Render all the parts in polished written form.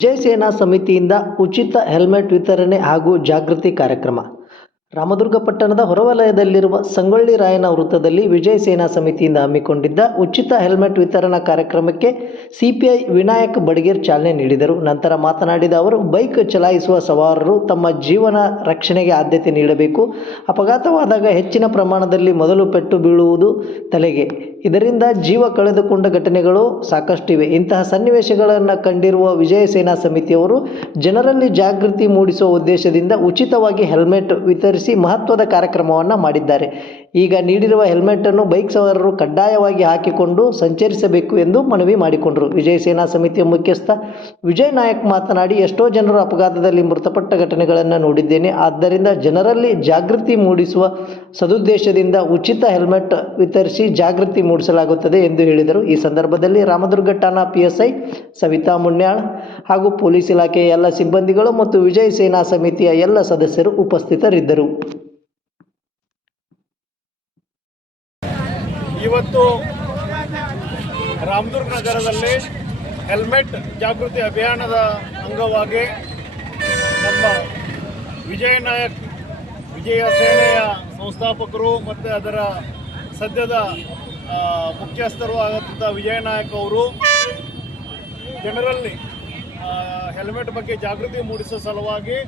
ವಿಜಯ ಸೇನಾ ಸಮಿತಿಯಿಂದ ಉಚಿತ ಹೆಲ್ಮೆಟ್ ವಿತರಣೆ ಹಾಗೂ ಜಾಗೃತಿ ಕಾರ್ಯಕ್ರಮ. ರಾಮದುರ್ಗ ಪಟ್ಟಣದ ಹೊರವಲಯದಲ್ಲಿರುವ ಸಂಗೊಳ್ಳಿ ರಾಯಣ್ಣ ವೃತ್ತದಲ್ಲಿ ವಿಜಯ ಸೇನಾ ಸಮಿತಿಯಿಂದ ಹಮ್ಮಿಕೊಂಡಿದ್ದ ಉಚಿತ ಹೆಲ್ಮೆಟ್ ವಿತರಣಾ ಕಾರ್ಯಕ್ರಮಕ್ಕೆ ಸಿಪಿಐ ವಿನಾಯಕ್ ಬಡಗೇರ್ ಚಾಲನೆ ನೀಡಿದರು. ನಂತರ ಮಾತನಾಡಿದ ಅವರು, ಬೈಕ್ ಚಲಾಯಿಸುವ ಸವಾರರು ತಮ್ಮ ಜೀವನ ರಕ್ಷಣೆಗೆ ಆದ್ಯತೆ ನೀಡಬೇಕು. ಅಪಘಾತವಾದಾಗ ಹೆಚ್ಚಿನ ಪ್ರಮಾಣದಲ್ಲಿ ಮೊದಲು ಪೆಟ್ಟು ಬೀಳುವುದು ತಲೆಗೆ. ಇದರಿಂದ ಜೀವ ಕಳೆದುಕೊಂಡ ಘಟನೆಗಳು ಸಾಕಷ್ಟಿವೆ. ಇಂತಹ ಸನ್ನಿವೇಶಗಳನ್ನು ಕಂಡಿರುವ ವಿಜಯ ಸೇನಾ ಸಮಿತಿಯವರು ಜನರಲ್ಲಿ ಜಾಗೃತಿ ಮೂಡಿಸುವ ಉದ್ದೇಶದಿಂದ ಉಚಿತವಾಗಿ ಹೆಲ್ಮೆಟ್ ವಿತರಿಸಿ ಮಹತ್ವದ ಕಾರ್ಯಕ್ರಮವನ್ನು ಮಾಡಿದ್ದಾರೆ. ಈಗ ನೀಡಿರುವ ಹೆಲ್ಮೆಟ್ ಅನ್ನು ಬೈಕ್ ಸವಾರರು ಕಡ್ಡಾಯವಾಗಿ ಹಾಕಿಕೊಂಡು ಸಂಚರಿಸಬೇಕು ಎಂದು ಮನವಿ ಮಾಡಿಕೊಂಡರು. ವಿಜಯ ಸೇನಾ ಸಮಿತಿಯ ಮುಖ್ಯಸ್ಥ ವಿಜಯ್ ನಾಯಕ್ ಮಾತನಾಡಿ, ಎಷ್ಟೋ ಜನರು ಅಪಘಾತದಲ್ಲಿ ಮೃತಪಟ್ಟ ಘಟನೆಗಳನ್ನು ನೋಡಿದ್ದೇನೆ. ಆದ್ದರಿಂದ ಜನರಲ್ಲಿ ಜಾಗೃತಿ ಮೂಡಿಸುವ ಸದುದ್ದೇಶದಿಂದ ಉಚಿತ ಹೆಲ್ಮೆಟ್ ವಿತರಿಸಿ ಜಾಗೃತಿ ಮೂಡಿಸಲಾಗುತ್ತದೆ ಎಂದು ಹೇಳಿದರು. ಈ ಸಂದರ್ಭದಲ್ಲಿ ರಾಮದುರ್ಗ ಠಾಣಾ PSI ಸವಿತಾ ಮುನ್ಯಾಳ್ ಹಾಗೂ ಪೊಲೀಸ್ ಇಲಾಖೆಯ ಎಲ್ಲ ಸಿಬ್ಬಂದಿಗಳು ಮತ್ತು ವಿಜಯ ಸೇನಾ ಸಮಿತಿಯ ಎಲ್ಲ ಸದಸ್ಯರು ಉಪಸ್ಥಿತರಿದ್ದರು. ಇವತ್ತು ರಾಮದುರ್ಗ ನಗರದಲ್ಲಿ ಹೆಲ್ಮೆಟ್ ಜಾಗೃತಿ ಅಭಿಯಾನದ ಅಂಗವಾಗಿ ನಮ್ಮ ವಿಜಯ ನಾಯಕ್ ವಿಜಯ ಸೇನೆಯ ಸಂಸ್ಥಾಪಕರು ಮತ್ತು ಅದರ ಸದ್ಯದ ಮುಖ್ಯಸ್ಥರು ಆದಂಥ ವಿಜಯ ನಾಯಕ್ ಅವರು ಜನರಲ್ಲಿ ಹೆಲ್ಮೆಟ್ ಬಗ್ಗೆ ಜಾಗೃತಿ ಮೂಡಿಸುವ ಸಲುವಾಗಿ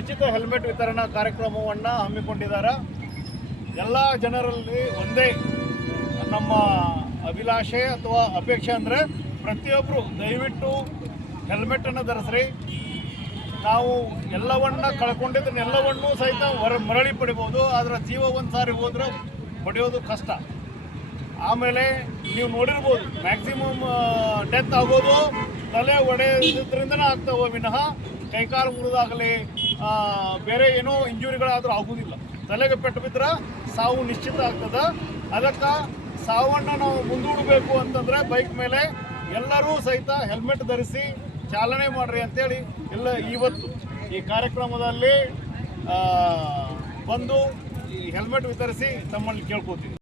ಉಚಿತ ಹೆಲ್ಮೆಟ್ ವಿತರಣಾ ಕಾರ್ಯಕ್ರಮವನ್ನು ಹಮ್ಮಿಕೊಂಡಿದ್ದಾರೆ. ಎಲ್ಲ ಜನರಲ್ಲಿ ಒಂದೇ ನಮ್ಮ ಅಭಿಲಾಷೆ ಅಥವಾ ಅಪೇಕ್ಷೆ ಅಂದರೆ ಪ್ರತಿಯೊಬ್ಬರು ದಯವಿಟ್ಟು ಹೆಲ್ಮೆಟನ್ನು ಧರಿಸ್ರಿ. ನಾವು ಎಲ್ಲವನ್ನ ಕಳ್ಕೊಂಡಿದ್ದನ್ನೆಲ್ಲವನ್ನೂ ಸಹಿತ ಮರಳಿ ಪಡಿಬೋದು, ಆದರೆ ಜೀವ ಒಂದು ಸಾರಿ ಹೋದರೆ ಪಡೆಯೋದು ಕಷ್ಟ. ಆಮೇಲೆ ನೀವು ನೋಡಿರ್ಬೋದು, ಮ್ಯಾಕ್ಸಿಮಮ್ ಡೆತ್ ಆಗೋದು ತಲೆ ಒಡೆಯೋದ್ರಿಂದನೇ ಆಗ್ತಾವೆ ವಿನಃ ಕೈಕಾಲು ಮುರಿದಾಗಲಿ ಬೇರೆ ಏನೋ ಇಂಜುರಿಗಳಾದರೂ ಆಗೋದಿಲ್ಲ. ತಲೆಗೆ ಪೆಟ್ಟು ಬಿದ್ದರೆ ಸಾವು ನಿಶ್ಚಿತ ಆಗ್ತದೆ. ಅದಕ್ಕೆ ಸಾವನ್ನು ನಾವು ಮುಂದೂಡಬೇಕು ಅಂತಂದರೆ ಬೈಕ್ ಮೇಲೆ ಎಲ್ಲರೂ ಸಹಿತ ಹೆಲ್ಮೆಟ್ ಧರಿಸಿ ಚಾಲನೆ ಮಾಡಿರಿ ಅಂತೇಳಿ ಎಲ್ಲ ಇವತ್ತು ಈ ಕಾರ್ಯಕ್ರಮದಲ್ಲಿ ಬಂದು ಈ ಹೆಲ್ಮೆಟ್ ವಿತರಿಸಿ ತಮ್ಮಲ್ಲಿ ಕೇಳ್ಕೊತೀವಿ.